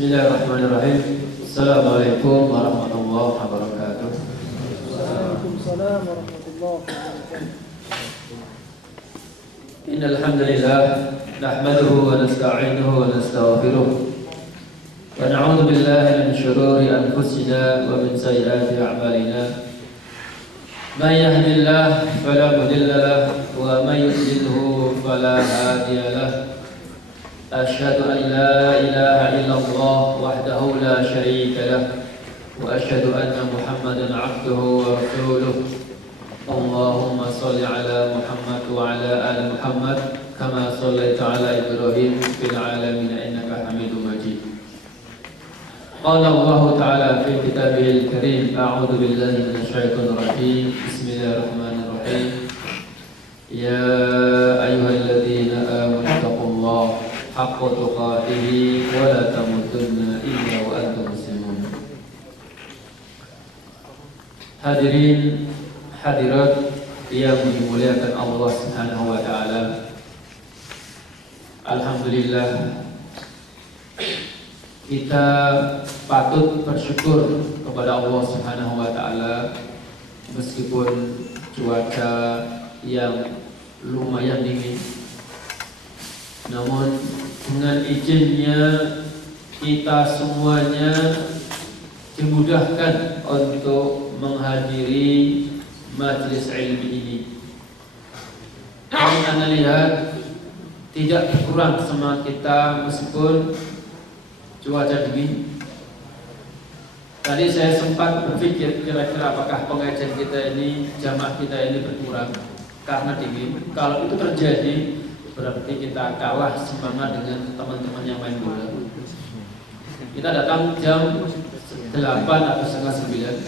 Bismillahirrahmanirrahim. Assalamualaikum warahmatullahi wabarakatuh. Waalaikumsalam warahmatullahi wabarakatuh. Innal hamdalillah nahmaduhu wa nasta'inuhu wa nastaghfiruh wa na'udzu billahi min shururi anfusina wa min sayyiati a'malina. May yahdihillahu fala mudilla lahu wa may yudlilhu fala hadiya lahu. Asyhadu an la ilaha illallah wahdahu la syarika lah wa asyhadu anna Muhammadan 'abduhu wa rasuluh. Allahumma shalli ala Muhammad wa ala ali Muhammad kama shallaita ala Ibrahim fil alamin innaka Hamidum Majid. Qala Allah ta'ala fi kitabihil karim, a'udzu billahi minasy syaithanir rajim. Bismillahirrahmanirrahim. Ya ayyuhalladzina amanu taqullaha haqqa tuqatih wa la tamutunna illa wa antum muslimun. Hadirin hadirat yang dimuliakan Allah Subhanahu wa taala. Alhamdulillah kita patut bersyukur kepada Allah Subhanahu wa taala meskipun cuaca yang lumayan dingin. Namun dengan izinnya kita semuanya dimudahkan untuk menghadiri majelis ilmi ini. Kami akan lihat tidak berkurang semangat kita meskipun cuaca dingin. Tadi saya sempat berpikir kira-kira apakah pengajian kita ini, jamaah kita ini berkurang karena dingin. Kalau itu terjadi, berarti kita kalah semangat dengan teman-teman yang main bola. Kita datang jam 8 atau setengah 9.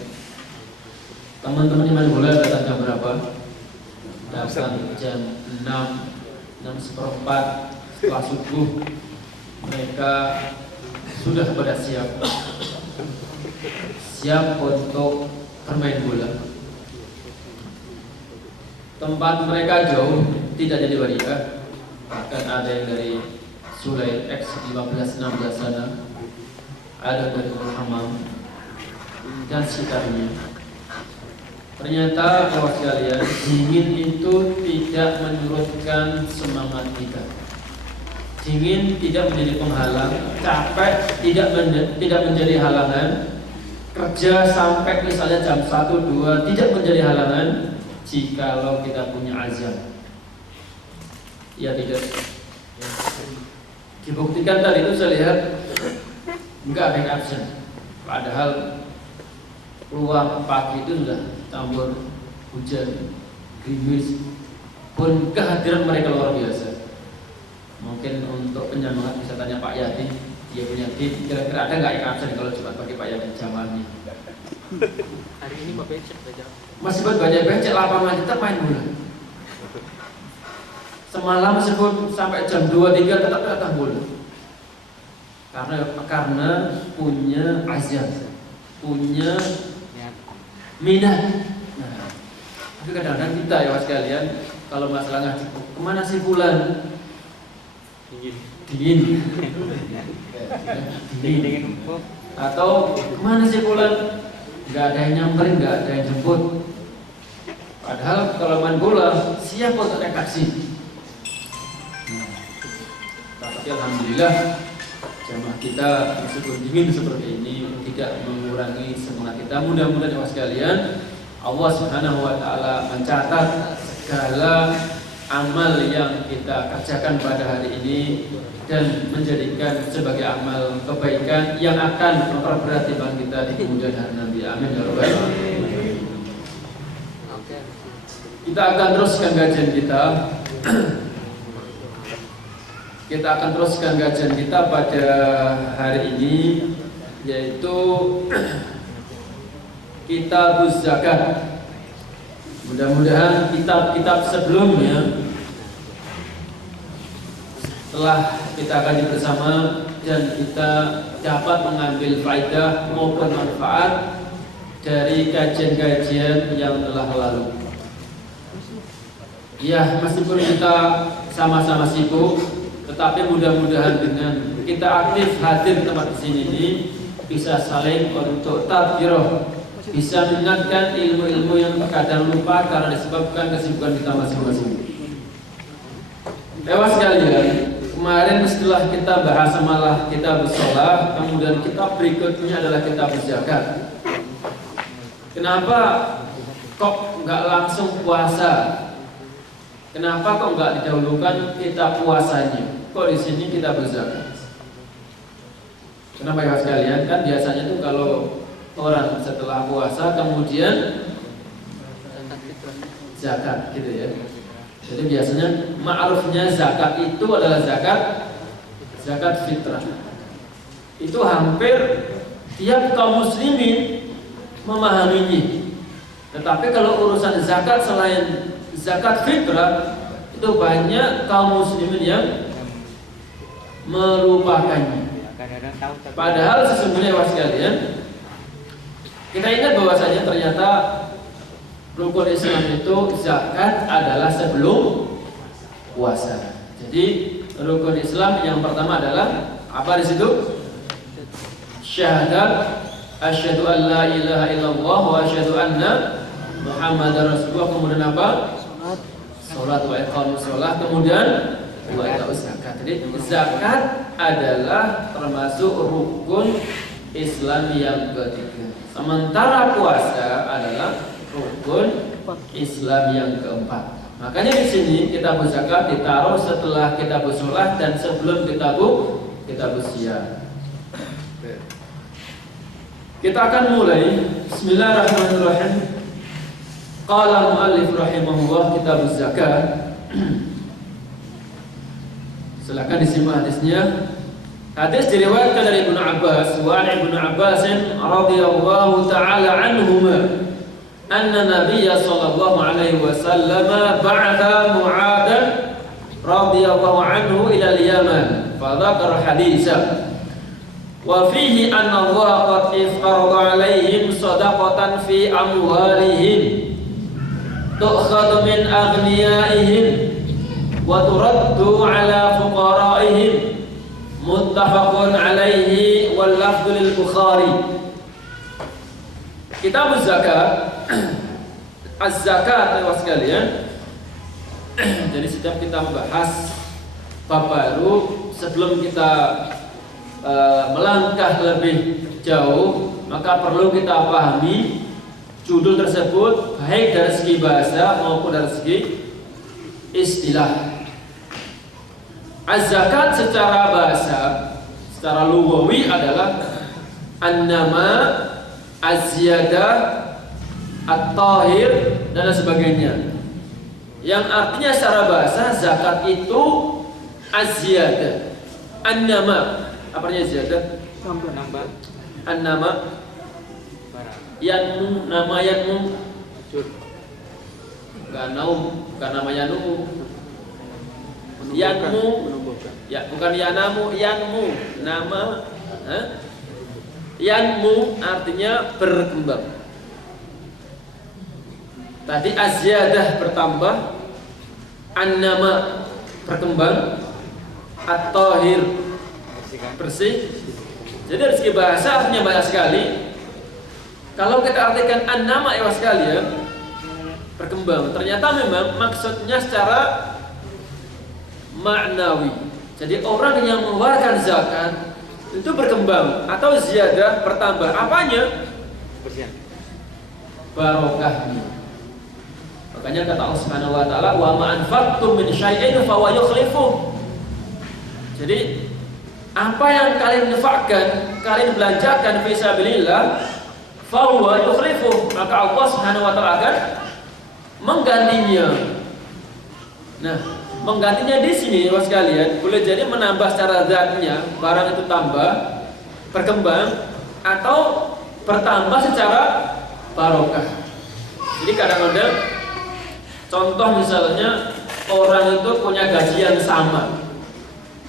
Teman-teman yang main bola datang jam berapa? Datang jam 6:04 setelah subuh. Mereka sudah pada siap untuk bermain bola. Tempat mereka jauh, tidak jadi Waria. Bahkan ada yang dari Sulaim X 15-16 sana, ada dari Hamam dan sekitarnya. Ternyata kawan sekalian, dingin itu tidak menyurutkan semangat kita. Dingin tidak menjadi penghalang, capek tidak menjadi halangan, kerja sampai misalnya jam 1-2 tidak menjadi halangan jikalau kita punya azam. Ya tidak. Dibuktikan tadi itu saya lihat enggak ada yang absen. Padahal peluang pagi itu sudah campur hujan, gerimis, pun kehadiran mereka luar biasa. Mungkin untuk penyemangat bisa tanya Pak Yadi, dia punya tim. Kira-kira ada nggak yang absen kalau cuma pakai Pak Yadi zamannya? Hari ini mau becek aja. Masih buat banyak becek, lapangan kita main bola. Semalam meskipun sampai jam 2-3 tetap datang bola. Karena punya azam, punya minat. Nah, tapi kadang-kadang kita ya mas kalian, kalau masalah ngaji, kemana sih bulan? Dingin. Atau kemana sih bulan? Nggak ada yang nyamperin, nggak ada yang jemput. Padahal kalau main bola siap untuk naik taksi. Tapi alhamdulillah jamaah kita meskipun dingin seperti ini tidak mengurangi semangat kita. Mudah-mudahan ya sekalian, Allah Subhanahu wa taala mencatat segala amal yang kita kerjakan pada hari ini dan menjadikan sebagai amal kebaikan yang akan memperberat iman kita di kemudian hari nanti. Amin ya rabbal alamin. Kita akan teruskan kajian kita. Kita akan teruskan kajian kita pada hari ini, yaitu Kitabuz Zakat. Mudah-mudahan kitab-kitab sebelumnya telah kita kaji bersama dan kita dapat mengambil faedah maupun manfaat dari kajian-kajian yang telah lalu. Ya, meskipun kita sama-sama sibuk, tetapi mudah-mudahan dengan kita aktif hadir di tempat di sini ini bisa saling untuk tadhkirah, bisa mengingatkan ilmu-ilmu yang terkadang lupa karena disebabkan kesibukan kita masing-masing. Dewa sekalian, kemarin setelah kita bahas malah kitab shalah, kemudian kitab berikutnya adalah kitab zakat. Kenapa kok nggak langsung puasa? Kenapa kok nggak didahulukan kita puasanya? Kok di sini kita berzakat? Kenapa ya sekalian? Kan biasanya tuh kalau orang setelah puasa kemudian zakat gitu ya. Jadi biasanya ma'rufnya zakat itu adalah zakat fitrah. Itu hampir tiap kaum muslimin memahaminya. Tetapi kalau urusan zakat selain zakat fitrah itu banyak kaum muslimin yang melupakannya. Padahal sesungguhnya was sekalian, kita ingat bahwasanya ternyata rukun Islam itu zakat adalah sebelum puasa. Jadi rukun Islam yang pertama adalah apa di situ? Syahadat asyhadu an la ilaha illallah wa asyhadu anna Muhammadar Rasulullah. Kemudian apa? Salat wa iqamus shalah. Kemudian wa ita'uz zakat. Jadi zakat adalah termasuk rukun Islam yang ketiga. Sementara puasa adalah rukun Islam yang keempat. Makanya di sini kitab zakat ditaruh setelah kitab shalah dan sebelum kitab siyam. Kita akan mulai. Bismillahirrahmanirrahim. Qala muallif rahimahullah kitab zakat. Silakan disimak hadisnya. Hadis diriwayatkan dari Ibnu Abbas, wa Ibnu Abbas radhiyallahu taala anhuma anna Nabiy sallallahu alaihi wasallam ba'atha Mu'adz radhiyallahu anhu ila al-Yaman fa dzakara haditsan wa fihi anna Allah qad iftarada alaihim shadaqatan fi amwalihim tu'khadhu min aghniyaihim wa turaddu ala fuqaraihim muttafaqun alaihi wal lafdhu lil Bukhari. Kitab zakat, az-zakat teman sekalian. Jadi setiap kita membahas bab baru, sebelum kita melangkah lebih jauh, maka perlu kita pahami judul tersebut baik dari segi bahasa maupun dari segi istilah. Az-zakat secara bahasa, secara lughawi adalah an-nama, az-ziyadah, at-tahir dan sebagainya. Yang artinya secara bahasa zakat itu az-ziyadah. An-nama, apa artinya ziyadah? Nambah. An-nama, yanmu, nama yanmu. Bukan nama yanmu. Yanmu, ya bukan yanamu, yanmu, nama, yanmu artinya berkembang. Tadi az-ziyadah bertambah, an-nama berkembang, at-tahir bersih. Jadi dari segi bahasa artinya banyak sekali. Kalau kita artikan an-nama ya sekalian, berkembang. Ternyata memang maksudnya secara maknawi. Jadi orang yang mengeluarkan zakat itu berkembang atau ziyadah bertambah. Apanya? Barokahnya. Makanya kata Allah Subhanahu wa taala, "Wa ma anfaqtum min syai'in fa huwa yukhlifuh." Jadi apa yang kalian infakkan, kalian belanjakan fi sabilillah, fa huwa yukhlifuh, maka Allah Subhanahu wa taala akan menggantinya. Nah, menggantinya di sini Mas sekalian boleh jadi menambah secara zatnya, barang itu tambah, berkembang, atau bertambah secara barokah. Jadi kadang-kadang contoh misalnya orang itu punya gaji yang sama,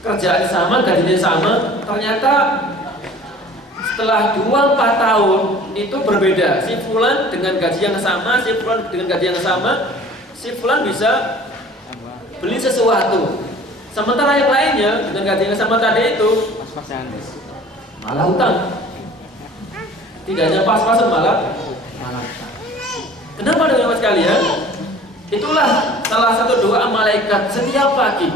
kerjaan sama, gajinya sama, ternyata setelah 2-4 tahun itu berbeda. Si fulan dengan gaji yang sama, si fulan dengan gaji yang sama, si fulan bisa beli sesuatu. Sementara yang lainnya dengan gaji yang sama tadi itu Pas-pasan. malah hutang. Tidak hanya pas-pasan, malah hutang. Kenapa dengan sekalian? Itulah salah satu doa malaikat setiap pagi.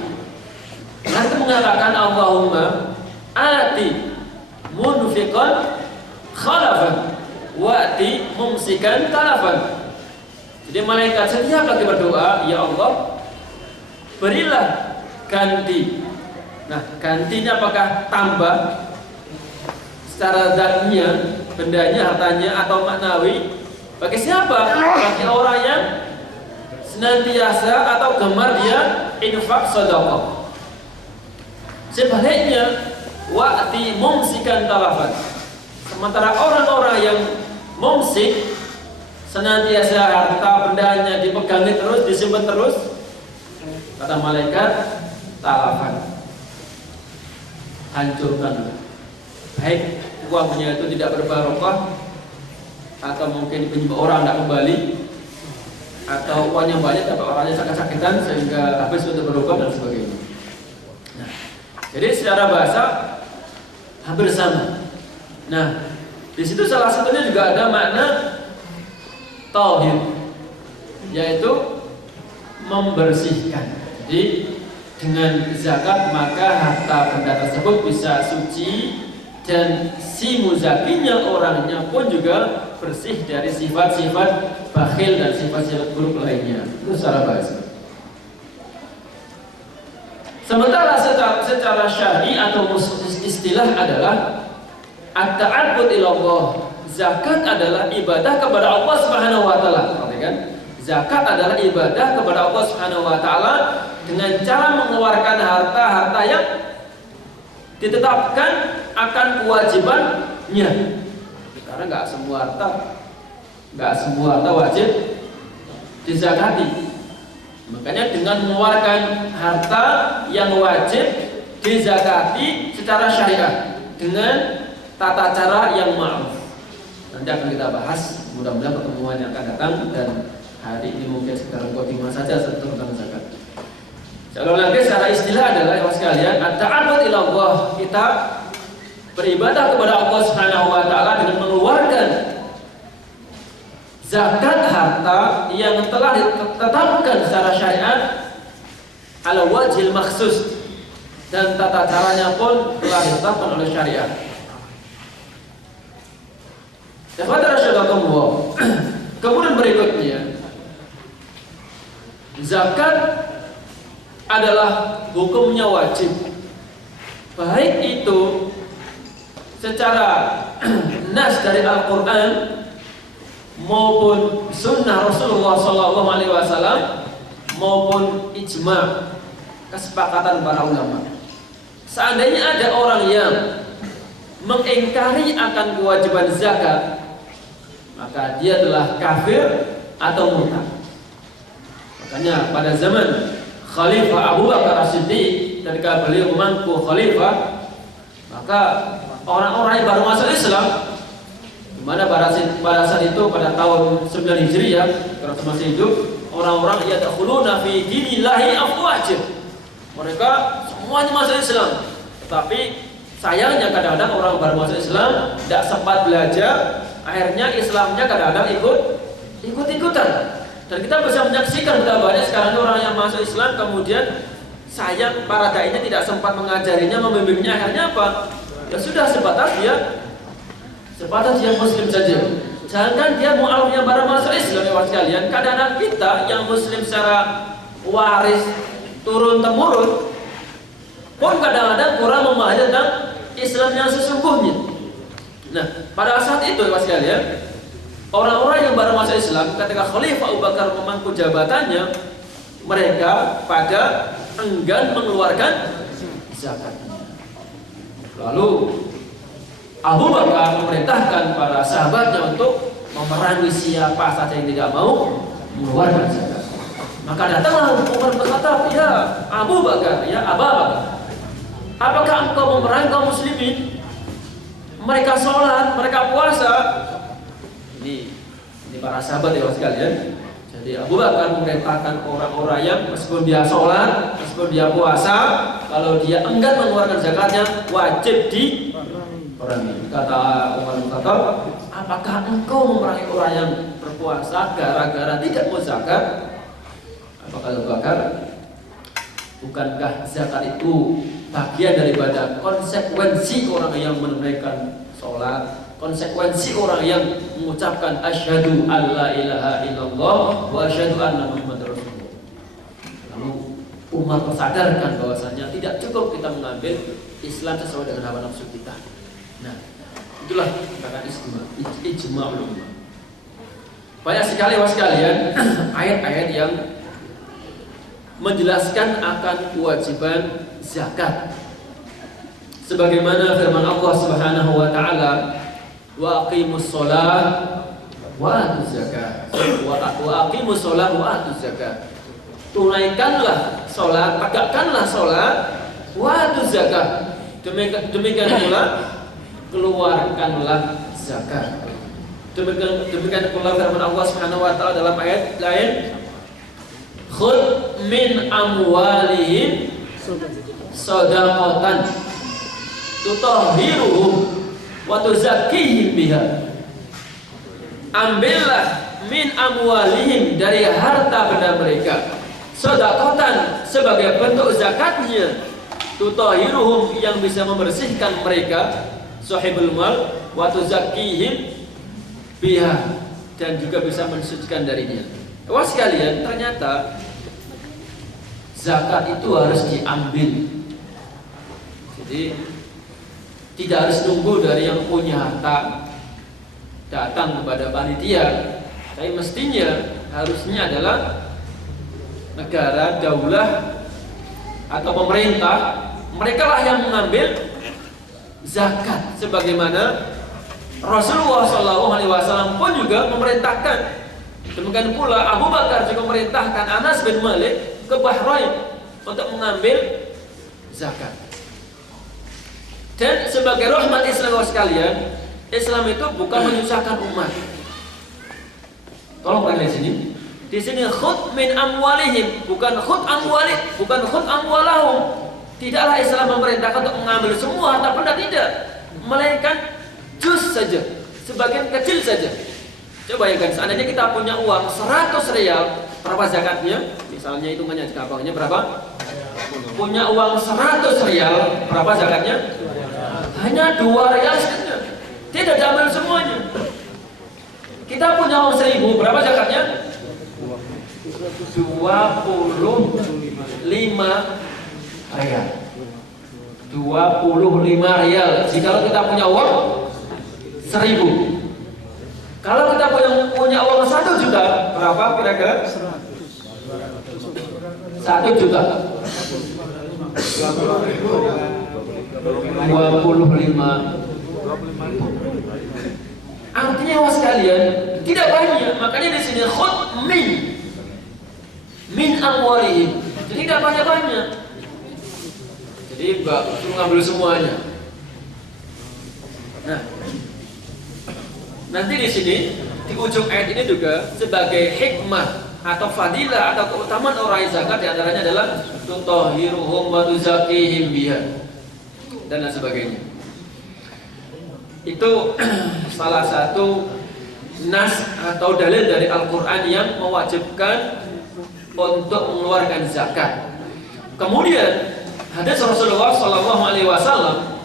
Mereka mengatakan Allahumma ati munfiqan khalafan wa'ti mumsikan talafan. Jadi malaikat setiap pagi berdoa, ya Allah, berilah ganti. Nah, gantinya apakah tambah secara zatnya, bendanya, hartanya, atau maknawi? Bagi siapa? Bagi orang yang senantiasa atau gemar dia infak sedekah. Sebaliknya, wa'ti mumsikan talafan. Sementara orang-orang yang mumsik, senantiasa harta bendanya dipegangi terus, disimpan terus, kata malaikat, talafan, hancurkan. Baik uangnya itu tidak berbarokah, atau mungkin pinjam orang tidak kembali, atau uangnya banyak tapi orangnya sakit-sakitan sehingga habis untuk berobat dan sebagainya. Nah, jadi secara bahasa hampir sama. Nah, di situ salah satunya juga ada makna tauhid, yaitu membersihkan. Jadi dengan zakat maka harta benda tersebut bisa suci dan si muzakinya orangnya pun juga bersih dari sifat-sifat bakhil dan sifat-sifat buruk lainnya. Itu secara bahasa. Sementara secara syar'i atau istilah adalah at-ta'abbud ilallah. Zakat adalah ibadah kepada Allah Subhanahu wa taala. Perhatikan, zakat adalah ibadah kepada Allah Subhanahu wa taala dengan cara mengeluarkan harta-harta yang ditetapkan akan kewajibannya. Karena nggak semua harta wajib dizakati. Makanya dengan mengeluarkan harta yang wajib dizakati secara syariat dengan tata cara yang ma'ruf. Nanti akan kita bahas, mudah-mudahan pertemuan yang akan datang, dan hari ini mungkin sekedar mukadimah saja tentang zakat. Kalau lagi secara istilah adalah ya sekalian, at-ta'abbud ila Allah, kita beribadah kepada Allah Subhanahu wa taala dengan mengeluarkan zakat harta yang telah ditetapkan secara syariat ala wajhil makhsus, dan tata caranya pun telah ditetapkan oleh syariat. Kemudian berikutnya, zakat adalah hukumnya wajib, baik itu secara nas dari Al-Quran maupun sunnah Rasulullah SAW maupun ijma', kesepakatan para ulama. Seandainya ada orang yang mengingkari akan kewajiban zakat, maka dia telah kafir atau murtad. Makanya pada zaman Khalifah Abu Bakar As-Siddiq, ketika beliau memangku khalifah, maka orang-orang yang baru masuk Islam, di mana pada saat itu pada tahun 9 Hijriah, kalau masih hidup, orang-orang yadkhuluna fi dinillahi afwaj. Mereka semuanya masuk Islam. Tetapi sayangnya kadang-kadang orang baru masuk Islam tidak sempat belajar, akhirnya Islamnya kadang-kadang ikut-ikutan. Dan kita bisa menyaksikan betapa banyak sekarang orang yang masuk Islam kemudian sayang para dai-nya tidak sempat mengajarinya, membimbingnya, akhirnya apa? Ya sudah sebatas dia muslim saja. Jangan dia mu'alaf yang baru masuk Islam, ya sekalian. Kadang-kadang kita yang muslim secara waris turun temurun pun kadang-kadang kurang memahami tentang Islam yang sesungguhnya. Nah, pada saat itu ya sekalian, orang-orang yang baru masuk Islam ketika Khalifah Abu Bakar memangku jabatannya, mereka pada enggan mengeluarkan zakat. Lalu Abu Bakar memerintahkan para sahabatnya untuk memerangi siapa saja yang tidak mau mengeluarkan zakat. Maka datanglah Umar berkata, "Ya Abu Bakar, ya Abu Bakar, apakah engkau memerangi kaum muslimin? Mereka sholat, mereka puasa." Ini para sahabat ya sekalian. Jadi Jadi Abu Bakar memerintahkan orang-orang yang meskipun dia sholat, meskipun dia puasa, kalau dia enggan mengeluarkan zakatnya wajib diperangi. Kata Umar bin Khattab, apakah engkau memerangi orang yang berpuasa gara-gara tidak mau zakat? Apakah Abu Bakar, bukankah zakat itu bagian daripada konsekuensi orang yang menunaikan sholat, konsekuensi orang yang mengucapkan asyhadu alla ilaha illallah wa asyhadu anna muhammadar rasulullah. Lalu Umar tersadarkan bahwasanya tidak cukup kita mengambil Islam sesuai dengan hawa nafsu kita. Nah, itulah kata ijma ulama. Banyak sekali was sekalian ayat-ayat yang menjelaskan akan kewajiban zakat. Sebagaimana firman Allah Subhanahu wa taala, wa aqimus shalah wa atuz zakat. Wa aqimus shalah wa atuz zakat. Tunaikanlah salat, tegakkanlah salat, wa atuz zakat. Demikian pula keluarkanlah zakat. Demikian pula firman Allah Subhanahu wa taala dalam ayat lain, khudh min amwalihim shadaqatan tutahhiruhum wa tuzakkihim biha. Ambillah min amwalihim, dari harta benda mereka, shadaqatan, sebagai bentuk zakatnya, tutahhiruhum, yang bisa membersihkan mereka, sahibul mal, wa tuzakkihim biha, dan juga bisa mensucikan darinya. Wah sekalian, ternyata zakat itu harus diambil. Jadi tidak harus nunggu dari yang punya harta datang kepada panitia, tapi mestinya harusnya adalah negara, daulah atau pemerintah, mereka lah yang mengambil zakat. Sebagaimana Rasulullah SAW pun juga memerintahkan. Demikian pula Abu Bakar juga memerintahkan Anas bin Malik ke Bahrain untuk mengambil zakat. Dan sebagai rahmat Islam sekalian, Islam itu bukan menyusahkan umat. Tolong perhatikan di sini. Di sini khudh min amwalihim, bukan khudh amwalih, bukan khudh amwalahum. Tidaklah Islam memerintahkan untuk mengambil semua harta benda, tidak, melainkan juz saja, sebagian kecil saja. Coba bayangkan, seandainya kita punya uang 100 rial, berapa zakatnya? Misalnya hitungannya gampangnya berapa? Punya uang 100 rial, berapa zakatnya? Hanya 2 rial saja. Tidak diambil semuanya. Kita punya uang 1000, berapa zakatnya? 25 rial. 25 rial. Jika kita punya uang 1000. Kalau kita punya uang 1 juta, berapa kira-kira? 1 juta. 25. Artinya was sekalian, tidak banyak. Makanya di sini khudh min amwalihim. Jadi tidak banyak-banyak. Jadi enggak perlu ngambil semuanya. Nah, nanti di sini di ujung ayat ini juga sebagai hikmah atau fadilah atau keutamaan orang yang zakat, di antaranya adalah tutahhiruhum wa tuzakkihim biha dan lain sebagainya. Itu salah satu nas atau dalil dari Al-Qur'an yang mewajibkan untuk mengeluarkan zakat. Kemudian hadis Rasulullah SAW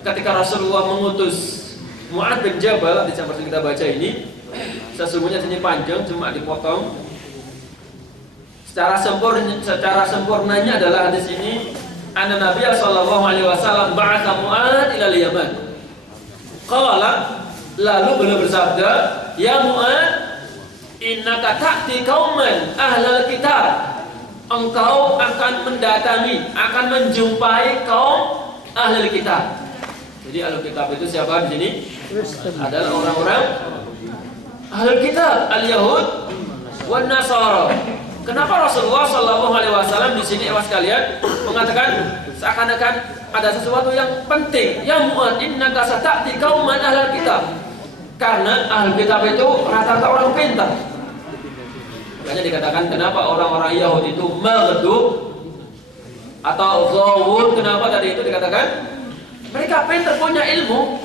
ketika Rasulullah mengutus Mu'adz bin Jabal, di samping kita baca ini, sesungguhnya ini panjang cuma dipotong. Secara sempurnanya adalah hadis ini, anna Nabi sallallahu alaihi wasallam ba'atha Mu'adz ila Yaman. Qala, lalu beliau bersabda, ya Mu'adz, innaka ta'ti qauman ahlal kitab. Engkau akan mendatangi, akan menjumpai kaum ahlul kitab. Jadi ahlul kitab itu siapa di sini? Adalah orang-orang ahlul kitab, al-Yahud wan Nasara. Kenapa Rasulullah SAW di sini sekalian mengatakan seakan-akan ada sesuatu yang penting? Ya Mu'adz, innaka sata'ti qauman ahlal kitab. Karena ahlul kitab itu rata-rata orang pintar. Makanya dikatakan kenapa orang-orang Yahudi itu maghdub atau ghawun, kenapa tadi itu dikatakan mereka pintar, punya ilmu,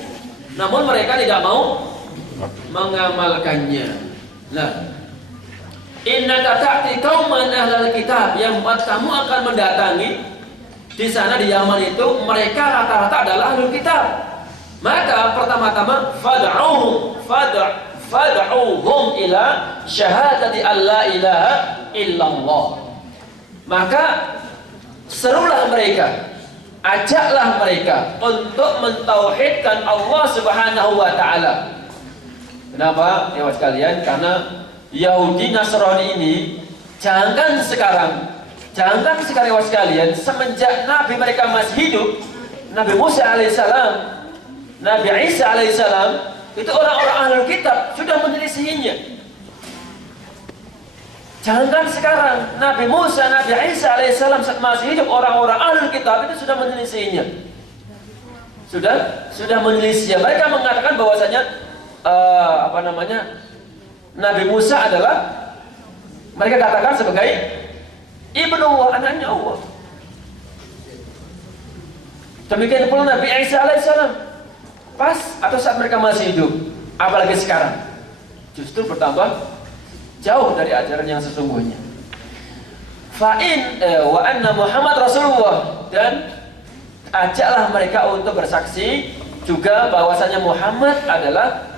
namun mereka tidak mau mengamalkannya. Nah, innaka ta'ti qauman ahlal kitab, yang buat kamu akan mendatangi di sana di Yaman itu mereka rata-rata adalah ahlul kitab. Maka pertama-tama fad'uhum ila syahadati alla ilaha illallah. Maka serulah mereka, ajaklah mereka untuk mentauhidkan Allah Subhanahu wa taala. Kenapa? Ya sekalian, karena Yahudi Nasrani ini jangan sekarang ya sekalian, semenjak Nabi mereka masih hidup, Nabi Musa alaihissalam, Nabi Isa alaihissalam, itu orang-orang ahlul kitab sudah menyelisihinya. Jangan sekarang, Nabi Musa, Nabi Isa alaihissalam saat masih hidup, orang-orang ahlul kitab itu sudah menyelisihinya. Sudah menyelisihinya. Mereka mengatakan bahwasanya Nabi Musa adalah, mereka katakan sebagai ibnu Allah, anaknya Allah. Demikian pula Nabi Isa alaihissalam. Pas atau saat mereka masih hidup, apalagi sekarang, justru bertambah jauh dari ajaran yang sesungguhnya. Wa anna Muhammad Rasulullah, dan ajaklah mereka untuk bersaksi juga bahwasanya Muhammad adalah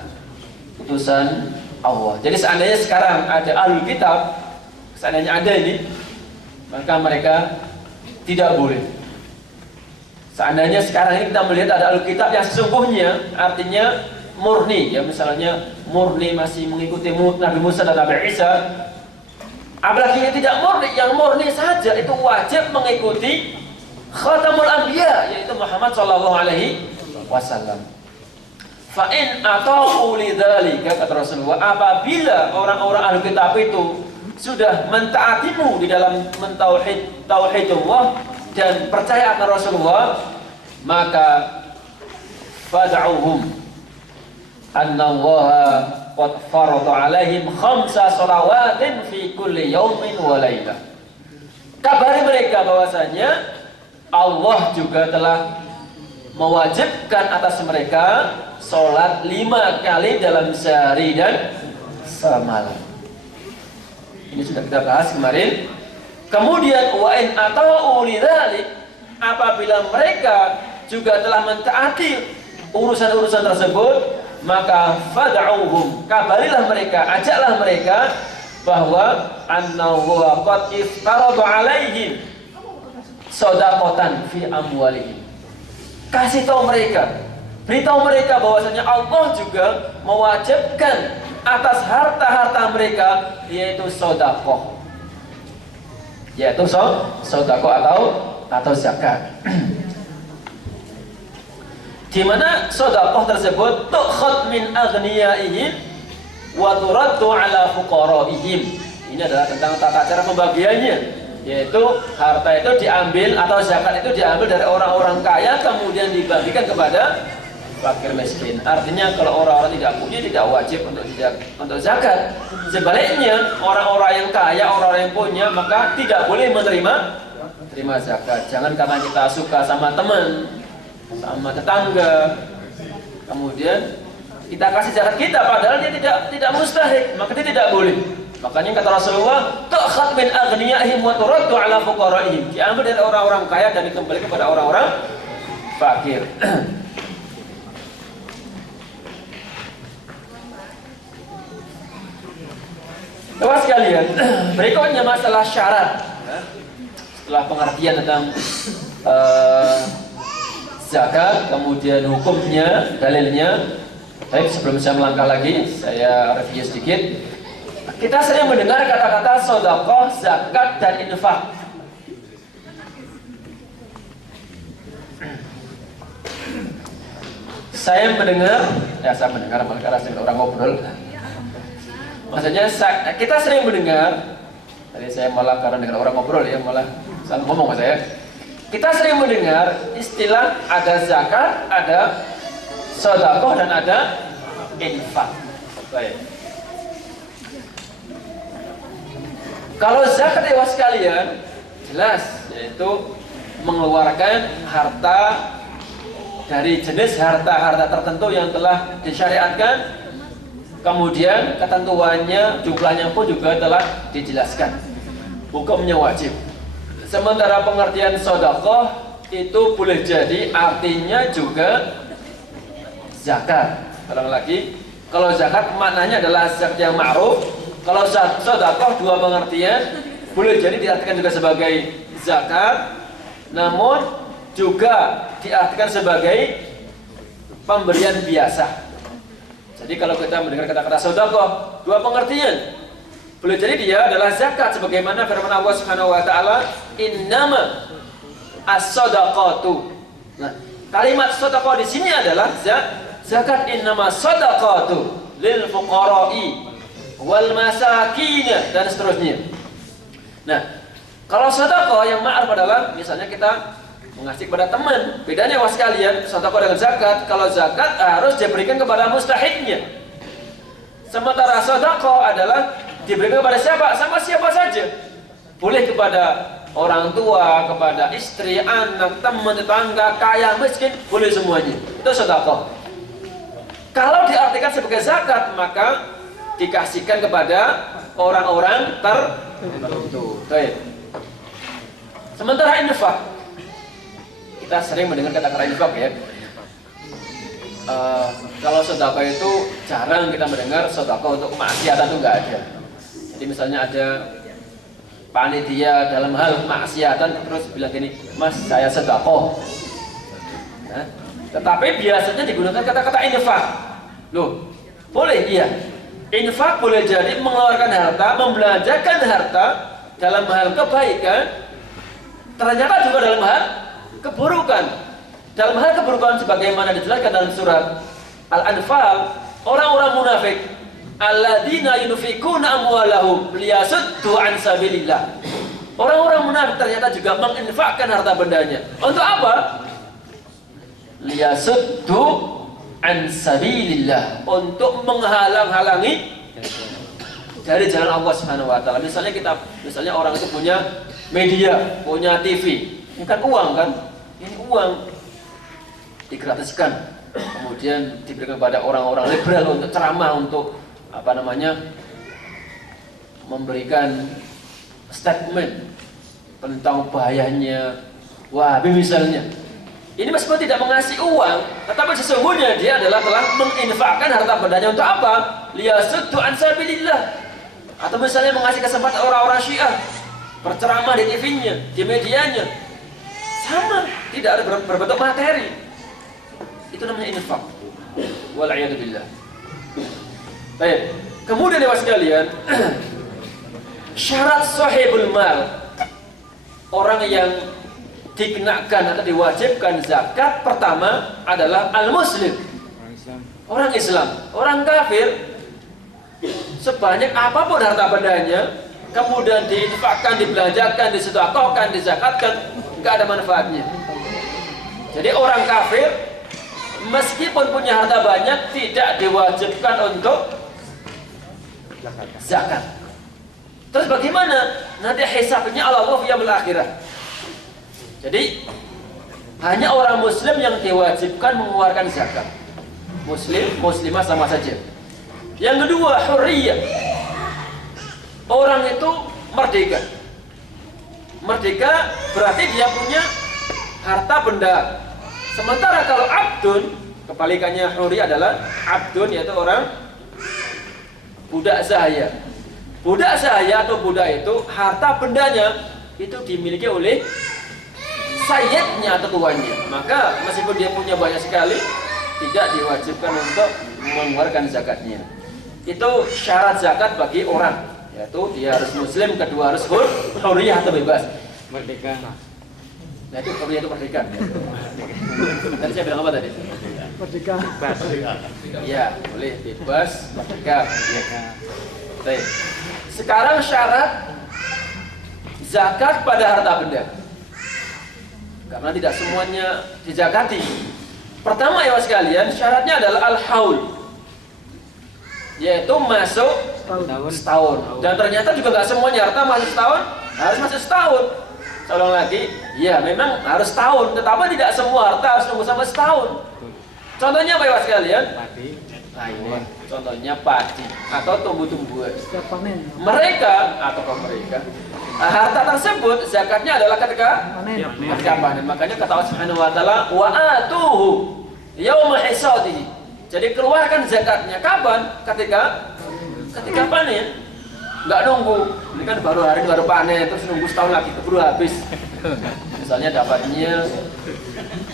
utusan Allah. Jadi seandainya sekarang ada ahlul kitab, seandainya ada ini, maka mereka tidak boleh. Seandainya sekarang ini kita melihat ada Alkitab yang sesungguhnya, artinya murni, ya misalnya murni masih mengikuti Nabi Musa dan Nabi Isa, apalagi yang tidak murni, yang murni saja itu wajib mengikuti Khatamul Anbiya, yaitu Muhammad sallallahu alaihi wasallam. Fa in ata'u lidzalika, kata Rasulullah, apabila orang-orang Alkitab itu sudah mentaatimu di dalam tauhidullah dan percaya akan Rasulullah, maka fad'uhum annallaha qad farada alaihim 5 shalawatin fi kulli yaumin wa lailah. Kabari mereka bahwasanya Allah juga telah mewajibkan atas mereka salat 5 kali dalam sehari dan semalam. Ini sudah kita bahas kemarin. Kemudian wa in ata'u lidzalik, apabila mereka juga telah mentaati urusan-urusan tersebut, maka fad'uhum, kabarilah mereka, ajaklah mereka bahwa annahu qad iftarada alaihim shadaqatan fi amwalihim. Kasih tahu mereka, beritahu mereka bahwasanya Allah juga mewajibkan atas harta-harta mereka, yaitu sedekah, yaitu sedekah atau zakat. Di mana sedekah tersebut tu'khad min aghniyaihim wa turaddu ala fuqaraihim. Ini adalah tentang tata cara pembagiannya, yaitu harta itu diambil atau zakat itu diambil dari orang-orang kaya kemudian dibagikan kepada fakir miskin. Artinya kalau orang-orang tidak punya tidak wajib untuk zakat. Sebaliknya orang-orang yang kaya, orang-orang yang punya, maka tidak boleh terima zakat. Jangan karena kita suka sama teman, sama tetangga, kemudian kita kasih zakat kita padahal dia tidak mustahik, maka dia tidak boleh. Makanya kata Rasulullah, tu'khad min aghniyaihim wa turaddu ala fuqaraihim. Diambil dari orang-orang kaya dan dikembalikan kepada orang-orang fakir. Teman sekalian, berikutnya masalah syarat. Setelah pengertian tentang zakat, kemudian hukumnya, dalilnya. Baik, sebelum saya melangkah lagi, saya review sedikit. Kita sering mendengar kata-kata sedekah, zakat, dan infak. Saya mendengar malah karena saya orang ngobrol. Maksudnya kita sering mendengar, tadi saya malah karena dengar orang ngobrol ya, malah saya ngomong sama saya. Kita sering mendengar istilah ada zakat, ada sedekah, dan ada infak. Baik. Kalau zakat ya sekalian, jelas yaitu mengeluarkan harta dari jenis harta-harta tertentu yang telah disyariatkan, kemudian ketentuannya, jumlahnya pun juga telah dijelaskan. Hukumnya wajib. Sementara pengertian sedekah itu boleh jadi artinya juga zakat. Ulang lagi, kalau zakat maknanya adalah zakat yang ma'ruf. Kalau sedekah dua pengertian, boleh jadi diartikan juga sebagai zakat, namun juga diartikan sebagai pemberian biasa. Jadi kalau kita mendengar kata-kata sedekah, dua pengertian. Boleh jadi dia adalah zakat sebagaimana firman Allah Subhanahu wa taala, "Innama as-shadaqatu." Nah, kalimat sedekah di sini adalah zakat. Innama shadaqatu lil fuqara'i wal masakin dan seterusnya. Nah, kalau sedekah yang ma'ruf adalah misalnya kita mengasih kepada teman. Bedanya was sekalian, sedekah dengan zakat. Kalau zakat harus diberikan kepada mustahiknya. Sementara sedekah adalah diberikan kepada siapa? Sama siapa saja. Boleh kepada orang tua, kepada istri, anak, teman, tetangga, kaya, miskin, boleh semuanya. Itu sedekah. Kalau diartikan sebagai zakat, maka dikasihkan kepada orang-orang tertentu. Sementara infak, kita sering mendengar kata-kata infak ya. Kalau sedekah itu jarang kita mendengar sedekah untuk kemaksiatan, itu enggak ada. Jadi misalnya ada panitia dalam hal kemaksiatan terus bilang gini, "Mas, saya sedekah." Nah, tetapi biasanya digunakan kata-kata infak. Loh, boleh iya. Infak boleh jadi mengeluarkan harta, membelanjakan harta dalam hal kebaikan, ternyata juga dalam hal keburukan. Dalam hal keburukan sebagaimana dijelaskan dalam surat Al-Anfal, orang-orang munafik alladzina yunfikuna amwalahum liyasuddu an sabilillah. Orang-orang munafik ternyata juga menginfakkan harta bendanya. Untuk apa? Liyasuddu an sabilillah, untuk menghalang-halangi dari jalan Allah Subhanahu wa taala. Misalnya orang itu punya media, punya TV. Ini kan uang kan? Ini uang digratiskan, kemudian diberikan kepada orang-orang liberal untuk ceramah, untuk memberikan statement tentang bahayanya Wahabi misalnya. Ini meskipun tidak mengasih uang, tetapi sesungguhnya dia adalah telah menginfakkan harta bendanya untuk apa? Liyasuddu an sabilillah. Atau misalnya mengasih kesempatan orang-orang Syiah berceramah di TV-nya, di medianya. Sama, tidak ada berbentuk materi. Itu namanya infak. Wal'iyadzubillah. Baik. Kemudian ya sekalian, syarat sahibul mal, orang yang dikenakan atau diwajibkan zakat pertama adalah al-muslim, orang Islam. Orang kafir sebanyak apapun harta bendanya, kemudian diinfakkan, dibelanjakan, disedekahkan, dizakatkan, nggak ada manfaatnya. Jadi orang kafir meskipun punya harta banyak tidak diwajibkan untuk zakat. Terus bagaimana? Nanti hisabnya Allah yaumil akhirah. Jadi hanya orang muslim yang diwajibkan mengeluarkan zakat. Muslim, muslimah sama saja. Yang kedua, hurriyah. Orang itu merdeka. Merdeka berarti dia punya harta benda. Sementara kalau abdun, kebalikannya hurriyah adalah abdun, yaitu orang budak sahaya. Budak sahaya atau budak itu harta bendanya itu dimiliki oleh sayyidnya atau tuannya. Maka meskipun dia punya banyak sekali, tidak diwajibkan untuk mengeluarkan zakatnya. Itu syarat zakat bagi orang, yaitu dia harus muslim, kedua harus hurriyah atau bebas, merdeka. Nah itu hurriyah itu merdeka. Tadi saya bilang apa tadi? Merdeka. Iya, boleh bebas, merdeka. Baik. Sekarang syarat zakat pada harta benda, karena tidak semuanya dizakati. Pertama ya sekalian, syaratnya adalah al-haul. yaitu masuk setahun. Dan ternyata juga nggak semuanya harta masuk setahun harus masuk setahun. Seorang lagi, ya memang harus setahun, tetapi tidak semua harta harus nunggu sampai setahun. Contohnya apa ya sekalian? Nah, contohnya padi atau tumbuh-tumbuhan. Setiap panen. Mereka harta tersebut zakatnya adalah ketika panen. Makanya kata Allah Subhanahu wa taala, wa atuhu yauma hisadihi. Jadi keluarkan zakatnya kapan? Ketika panen. Enggak nunggu. Ini kan baru hari ini baru panen terus nunggu setahun lagi keburu habis. Misalnya dapatnya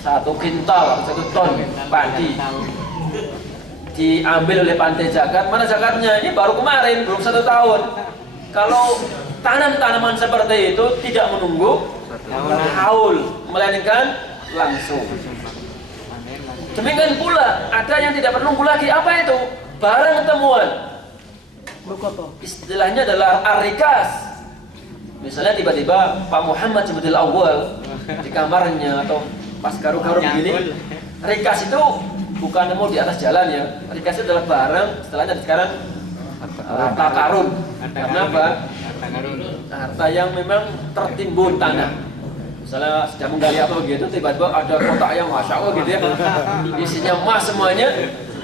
1 kintal atau 1 ton padi. Diambil oleh pantai zakat, mana zakatnya? Ini baru kemarin, belum 1 tahun. Kalau tanaman seperti itu tidak menunggu haul, melainkan langsung. Demikian pula ada yang tidak menunggu lagi, apa itu? Barang temuan. Istilahnya adalah arikas. Misalnya tiba-tiba Pak Muhammad Jumudil Awal di kamarnya atau pas karu-karu begini, rikas itu bukan nemu di atas jalan ya. Rikas itu adalah barang, istilahnya sekarang harta karun. Karena apa? Harta yang memang tertimbun tanah. Misalnya sedang menggali apa begitu, tiba-tiba ada kotak yang masya Allah gitu ya, isinya emas semuanya.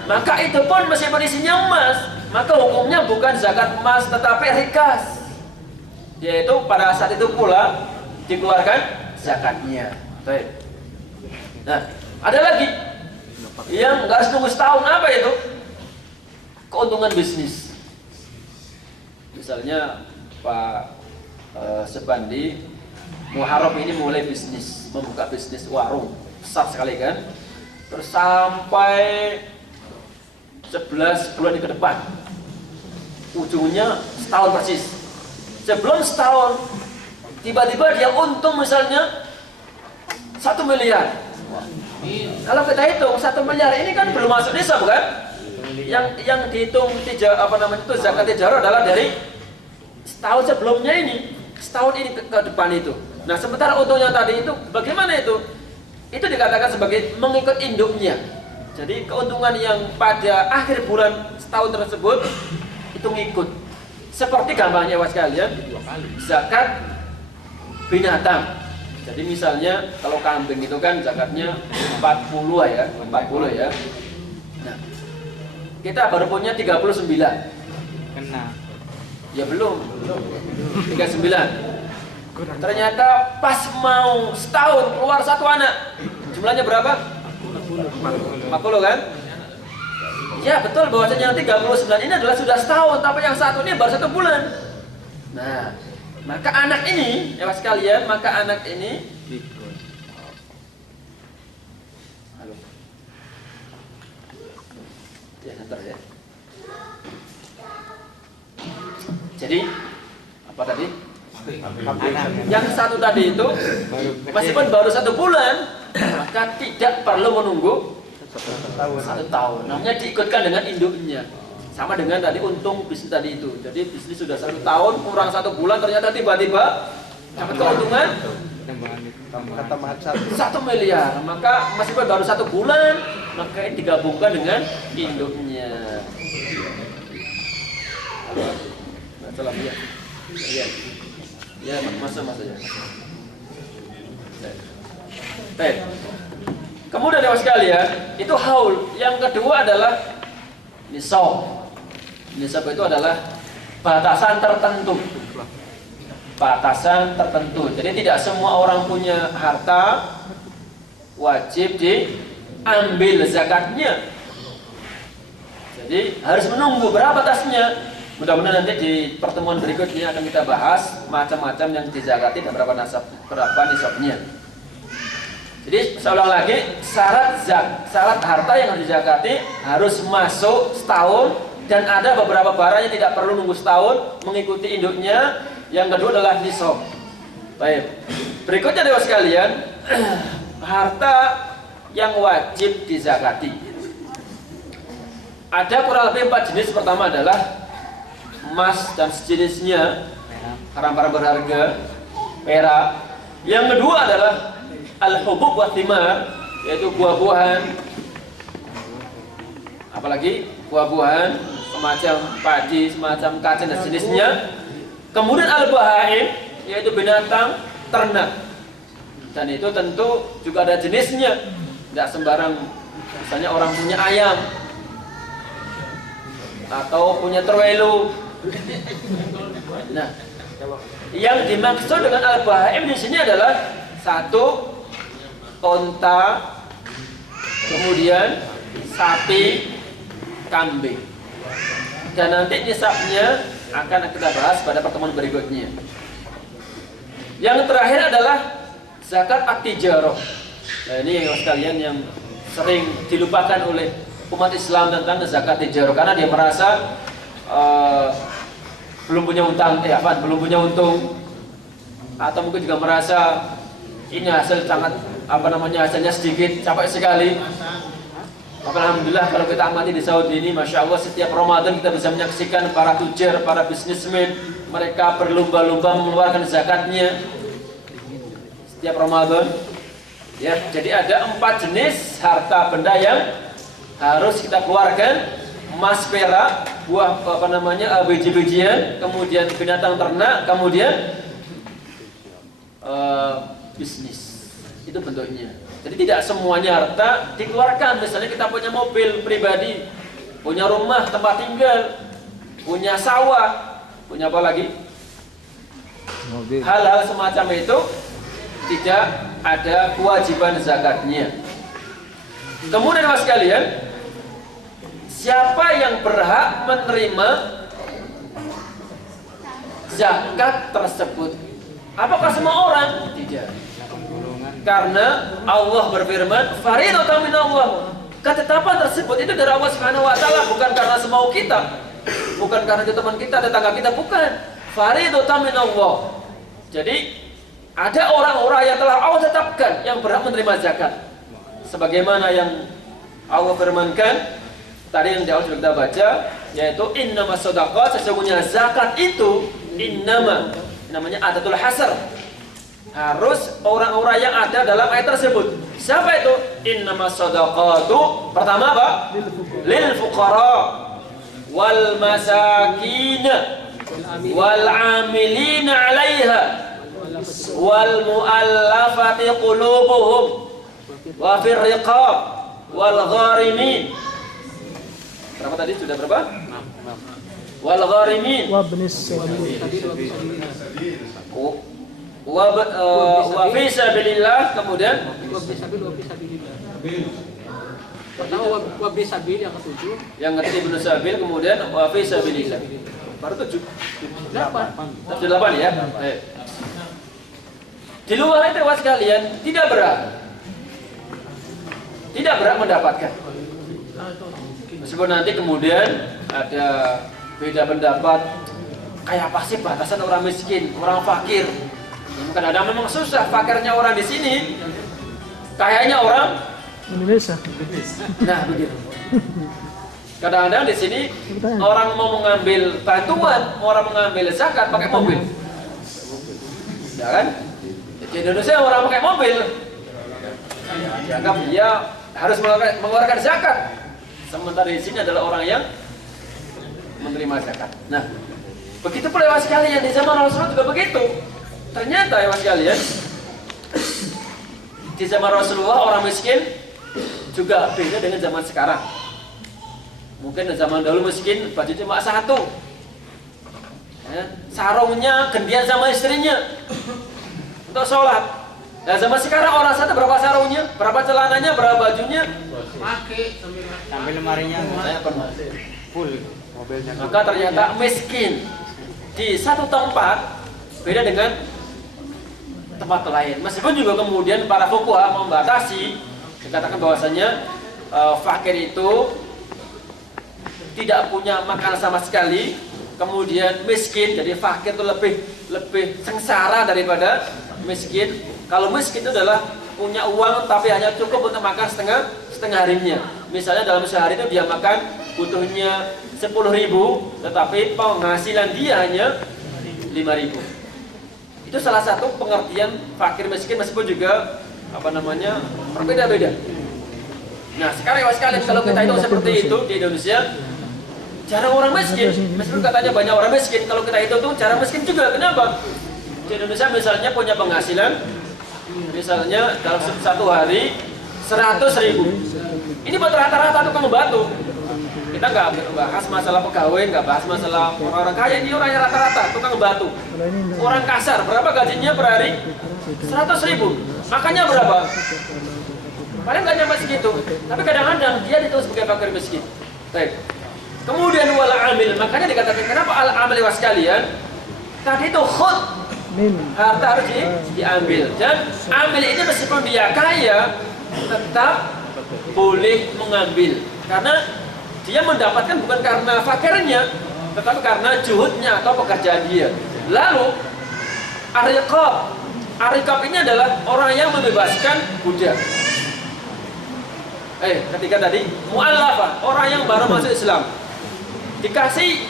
Maka itu pun meskipun isinya emas, maka hukumnya bukan zakat emas tetapi rikas. Yaitu pada saat itu pula dikeluarkan zakatnya. Baik. Nah, ada lagi yang nggak harus tunggu setahun, apa itu? Keuntungan bisnis. Misalnya Pak Sebandi Muharram ini mulai bisnis, membuka bisnis warung besar sekali kan. Terus sampai 11 bulan ke depan, ujungnya setahun persis. Sebelum setahun, tiba-tiba dia untung misalnya 1 miliar. Kalau kita hitung 1 miliar ini kan belum masuk nisab kan? Yang dihitung zakat tijarah adalah dari setahun sebelumnya ini, setahun ini ke depan itu. Nah, sementara untungnya tadi itu bagaimana itu? Itu dikatakan sebagai mengikut induknya. Jadi keuntungan yang pada akhir bulan setahun tersebut itu ngikut. Seperti gampangnya was kalian, zakat binatang. Jadi misalnya kalau kambing itu kan zakatnya 40 ya. Nah, kita baru punya 39. Kena. Ya belum 39. Ternyata pas mau setahun keluar 1 anak. Jumlahnya berapa? 40 kan? Ya betul, bahwasanya yang 39 ini adalah sudah setahun, tapi yang satu ini baru 1 bulan. Nah, maka anak ini, ya sekalian, halo. Ya, sebentar ya. Jadi, apa tadi? Yang satu tadi itu, meskipun baru 1 bulan, maka tidak perlu menunggu 1 tahun. Namanya diikutkan dengan induknya. Sama dengan tadi untung bisnis tadi itu. Jadi bisnis sudah 1 tahun kurang 1 bulan, ternyata tiba-tiba dapat keuntungan 1 miliar. Maka meskipun baru 1 bulan, maka ini digabungkan dengan induknya. Salah ya. Ya, masa ya. Baik. Kemudian Dewa sekalian, itu haul. Yang kedua adalah nisab. Nisab itu adalah batasan tertentu. Jadi tidak semua orang punya harta wajib diambil zakatnya. Jadi harus menunggu berapa batasnya. Mudah-mudahan nanti di pertemuan berikutnya akan kita bahas macam-macam yang dizakati dan berapa nisabnya. Jadi seolah lagi syarat harta yang harus dizakati harus masuk setahun, dan ada beberapa barang yang tidak perlu nunggu setahun mengikuti induknya. Yang kedua adalah nisab. Baik. Berikutnya Dewa sekalian, harta yang wajib dizakati. Ada kurang lebih 4 jenis. Pertama adalah emas dan sejenisnya, barang-barang berharga, perak. Yang kedua adalah al-hubub wa thimar, yaitu buah-buahan. Apalagi buah-buahan, semacam padi, semacam kacang dan jenisnya. Kemudian al-bahaim, yaitu binatang ternak. Dan itu tentu juga ada jenisnya. Tidak sembarang, misalnya orang punya ayam atau punya terwelu. Nah, yang dimaksud dengan al-bahaim di sini adalah satu unta, kemudian sapi, kambing. Dan nanti nisabnya akan kita bahas pada pertemuan berikutnya. Yang terakhir adalah zakat at-tijarah. Nah, ini sekalian yang sering dilupakan oleh umat Islam tentang zakat tijarah karena dia merasa belum punya belum punya untung, atau mungkin juga merasa ini hasil sangat hasilnya sedikit, capek sekali. Maka alhamdulillah kalau kita amati di Saudi ini, masya Allah, setiap Ramadan kita bisa menyaksikan para tujar, para bisnismen, mereka berlomba-lomba mengeluarkan zakatnya setiap Ramadan. Ya, jadi ada 4 jenis harta benda yang harus kita keluarkan: emas, perak, buah biji-bijian, kemudian binatang ternak, kemudian bisnis. Itu bentuknya. Jadi tidak semuanya harta dikeluarkan. Misalnya kita punya mobil pribadi, punya rumah tempat tinggal, punya sawah, punya apa lagi? Hal-hal semacam itu tidak ada kewajiban zakatnya. Kemudian mas sekalian, siapa yang berhak menerima zakat tersebut? Apakah semua orang? Tidak. Karena Allah berfirman, "Faridatan minallah." Ketetapan tersebut itu dari Allah Subhanahu wa taala, bukan karena semau kita. Bukan karena itu teman kita, tetangga kita, bukan. Faridatan minallah. Jadi ada orang-orang yang telah Allah tetapkan yang berhak menerima zakat. Sebagaimana yang Allah firmankan tadi yang di awal sudah kita baca, yaitu innamas shadaqat, sesungguhnya zakat itu namanya adatul hasr. Harus orang-orang yang ada dalam ayat tersebut. Siapa itu? Innamas shadaqatu, pertama apa? Lil fuqara wal masakin wal amilina 'alaiha wal mu'allafati qulubuhum wa fir riqab wal gharimin. Berapa tadi? Sudah berapa? Wal gharimin wa ibnis sabil. wa fi sabilillah, kemudian Wa fi sabilillah. Pertama wa fi sabil yang ketujuh. Yang ketiga ibnu sabil, kemudian wa fi sabilillah. Baru 7. 8 ya. Baik. Di luar itu was kalian tidak berhak mendapatkan. Meskipun nanti kemudian ada beda pendapat, kayak apa sih batasan orang miskin, orang fakir? Kadang-kadang memang susah, fakirnya orang di sini, kayaknya orang Indonesia. Nah begitu. Kadang-kadang di sini orang mau mengambil bantuan, orang mengambil zakat pakai mobil, ya kan? Di Indonesia orang pakai mobil, dianggap dia harus mengeluarkan zakat. Sementara di sini adalah orang yang menerima zakat. Nah, begitu pula ya sekalian di zaman Rasulullah juga begitu. Ternyata ya sekalian, di zaman Rasulullah orang miskin juga beda dengan zaman sekarang. Mungkin zaman dahulu miskin baju cuma satu, ya, sarungnya gantian sama istrinya untuk sholat. Nah zaman sekarang orang satu berapa sarungnya, berapa celananya, berapa bajunya, sampai lemarinya saya pernah. full mobilnya. Maka ternyata miskin di satu tempat beda dengan tempat lain. Meskipun juga kemudian para fuqaha membatasi, dikatakan bahwasanya fakir itu tidak punya makan sama sekali, kemudian miskin, jadi fakir itu lebih sengsara daripada miskin. Kalau miskin itu adalah punya uang tapi hanya cukup untuk makan setengah harinya. Misalnya dalam sehari itu dia makan butuhnya 10.000, tetapi penghasilan dia hanya 5.000. Itu salah satu pengertian fakir miskin, meskipun juga berbeda-beda. Nah sekarang ya sekali kalau kita hitung seperti itu di Indonesia, jarang orang miskin. Meskipun katanya banyak orang miskin, kalau kita hitung tuh jarang miskin juga. Kenapa? Di Indonesia misalnya punya penghasilan, misalnya dalam satu hari 100.000. Ini buat rata-rata tukang batu. Kita nggak bahas masalah pegawai, nggak bahas masalah orang-orang kaya. Ini orangnya rata-rata tukang batu. Orang kasar, berapa gajinya per hari? 100.000. Makannya berapa? Paling nggak nyampe segitu. Tapi kadang-kadang dia ditulis sebagai fakir miskin. Baik. Kemudian wala amil, makanya dikatakan kenapa al amil was sekalian? Tadi itu khut, harta harus diambil. Dan ambil ini meskipun dia kaya, tetap boleh mengambil. Karena dia mendapatkan bukan karena fakirnya, tetapi karena juhudnya atau pekerjaan dia. Lalu Ar-Riqab ini adalah orang yang membebaskan budak. Ketika tadi mu'allafah, orang yang baru masuk Islam, dikasih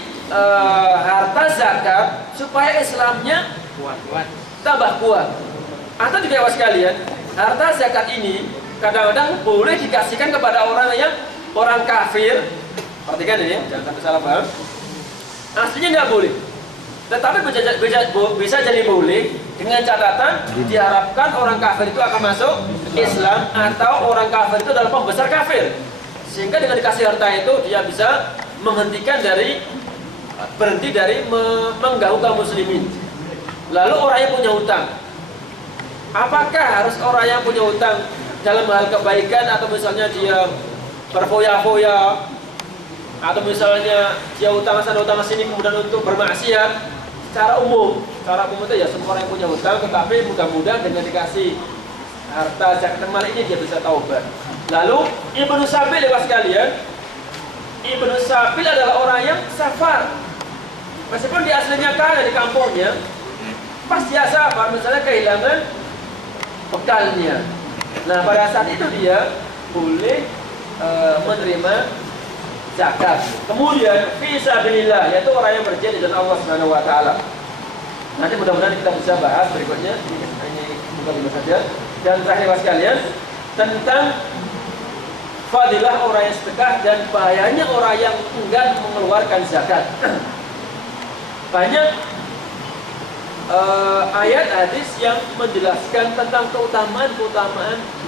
harta zakat supaya Islamnya tambah kuat. Atau juga ikhwas sekalian, harta zakat ini kadang-kadang boleh dikasihkan kepada orang yang orang kafir. Perhatikan ini, jangan sampai salah paham. Aslinya nggak boleh, tetapi bisa jadi boleh dengan catatan diharapkan orang kafir itu akan masuk Islam atau orang kafir itu adalah pembesar kafir, sehingga dengan dikasih harta itu dia bisa berhenti dari mengganggu kaum muslimin. Lalu orang yang punya hutang, apakah harus orang yang punya hutang dalam hal kebaikan atau misalnya dia berfoya-foya atau misalnya dia utang sana utang sini kemudian untuk bermaksiat? Secara umum itu ya semua orang yang punya hutang, tetapi mudah-mudahan dengan dikasih harta zakat mal ini dia bisa taubat. Lalu Ibnu Sabil ya sekalian, Ibnu Sabil adalah orang yang safar. Meskipun dia aslinya kaya di kampungnya, pas dia safar misalnya kehilangan bekalnya. Nah pada saat itu dia boleh menerima zakat. Kemudian fisabilillah, yaitu orang yang berjihad di jalan Allah Subhanahu wa taala. Nanti mudah-mudahan kita bisa bahas berikutnya. Ini bukan lima saja. Dan terakhir sekalian tentang fadilah orang yang sedekah dan bahayanya orang yang enggan mengeluarkan zakat. Banyak ayat hadis yang menjelaskan tentang keutamaan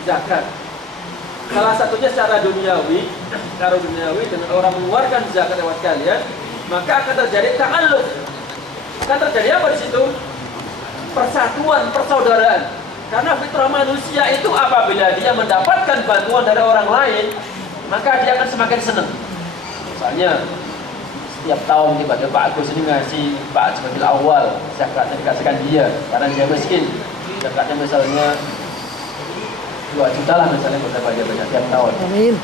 zakat. Salah satunya secara duniawi dengan orang mengeluarkan zakat lewat kalian, maka akan terjadi ta'alluq. Akan terjadi apa di situ? Persatuan, persaudaraan. Karena fitrah manusia itu apabila dia mendapatkan bantuan dari orang lain, maka dia akan semakin senang. Misalnya setiap tahun tiba-tiba Pak Agus ini ngasih Pak Jubatil Awal zakatnya dikasihkan dia karena dia miskin. Zakatnya misalnya 2 juta lah misalnya kita baca tiap tahun. Amin.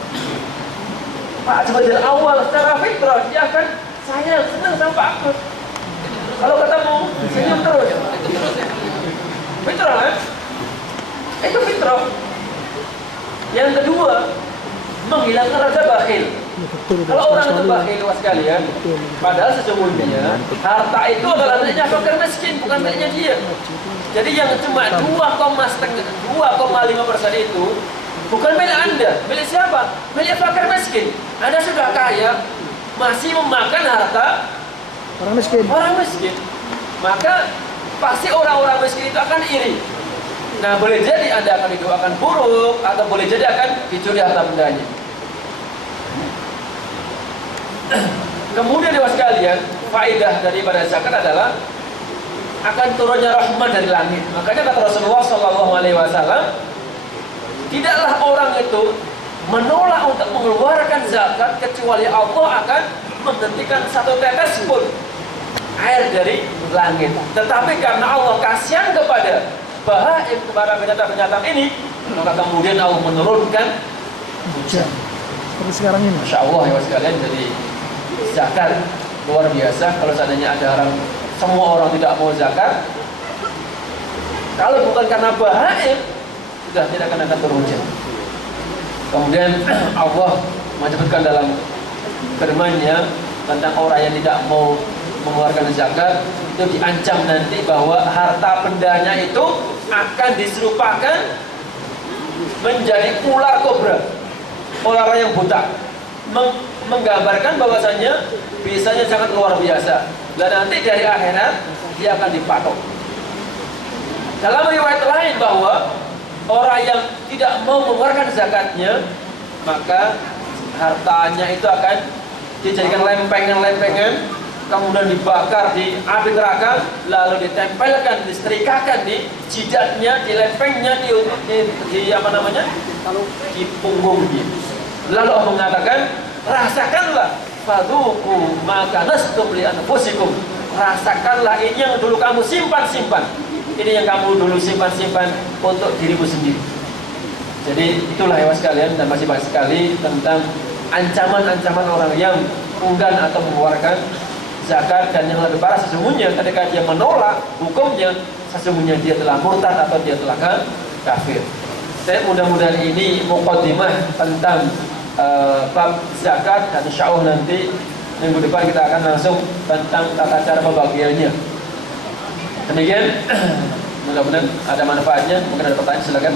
Pak Jubatil Awal secara fitrah dia akan sayang, senang sama Pak Agus. Kalau ketemu senyum terus. Fitrah kan? Itu fitrah. Yang kedua, menghilangkan rasa bakhil. Kalau orang itu bakhil sekalian, padahal sesungguhnya harta itu adalah miliknya fakir miskin, bukan miliknya dia. Jadi yang cuma 2,5% itu bukan milik Anda, milik siapa? Milik fakir miskin. Anda sudah kaya, masih memakan harta Orang miskin. Maka pasti orang-orang miskin itu akan iri. Nah, boleh jadi Anda akan didoakan buruk atau boleh jadi akan dicuri harta bendanya. Kemudian dewa sekalian, faedah daripada zakat adalah akan turunnya rahmat dari langit. Makanya kata Rasulullah SAW, tidaklah orang itu menolak untuk mengeluarkan zakat kecuali Allah akan menghentikan satu tetes pun air dari langit. Tetapi karena Allah kasihan kepada bahaim, kepada binatang-binatang ini, maka kemudian Allah menurunkan hujan. Seperti sekarang ini. Masya Allah ya sekalian, jadi zakat luar biasa. Kalau seandainya ada semua orang tidak mau zakat, kalau bukan karena bahaim, sudah tidak akan turun hujan. Kemudian Allah menyebutkan dalam firman-Nya tentang orang yang tidak mau mengeluarkan zakat, itu diancam nanti bahwa harta bendanya itu akan diserupakan menjadi ular kobra, ular yang buta, menggambarkan bahwasanya bisanya sangat luar biasa. Dan nanti dari akhirat dia akan dipatok. Dalam riwayat lain bahwa orang yang tidak mau mengeluarkan zakatnya, maka hartanya itu akan dijadikan lempengan-lempengan, kemudian dibakar di api neraka, lalu ditempelkan, disetrikakan di jidatnya, di lempengnya, di apa namanya, di punggungnya. Lalu Allah mengatakan, rasakanlah, fadhuku maka nastum li anfusikum, rasakanlah ini yang dulu kamu simpan-simpan, ini yang kamu dulu simpan-simpan untuk dirimu sendiri. Jadi itulah ya sekalian, dan masih banyak sekali tentang ancaman-ancaman orang yang enggan atau mengeluarkan zakat. Dan yang lebih parah sesungguhnya ketika dia menolak hukumnya, sesungguhnya dia telah murtad atau dia telah kafir. Saya mudah-mudahan ini muqaddimah tentang bab zakat, dan insya Allah nanti minggu depan kita akan langsung tentang tata cara pembagiannya. Demikian, mudah-mudahan ada manfaatnya. Mungkin ada pertanyaan, silakan.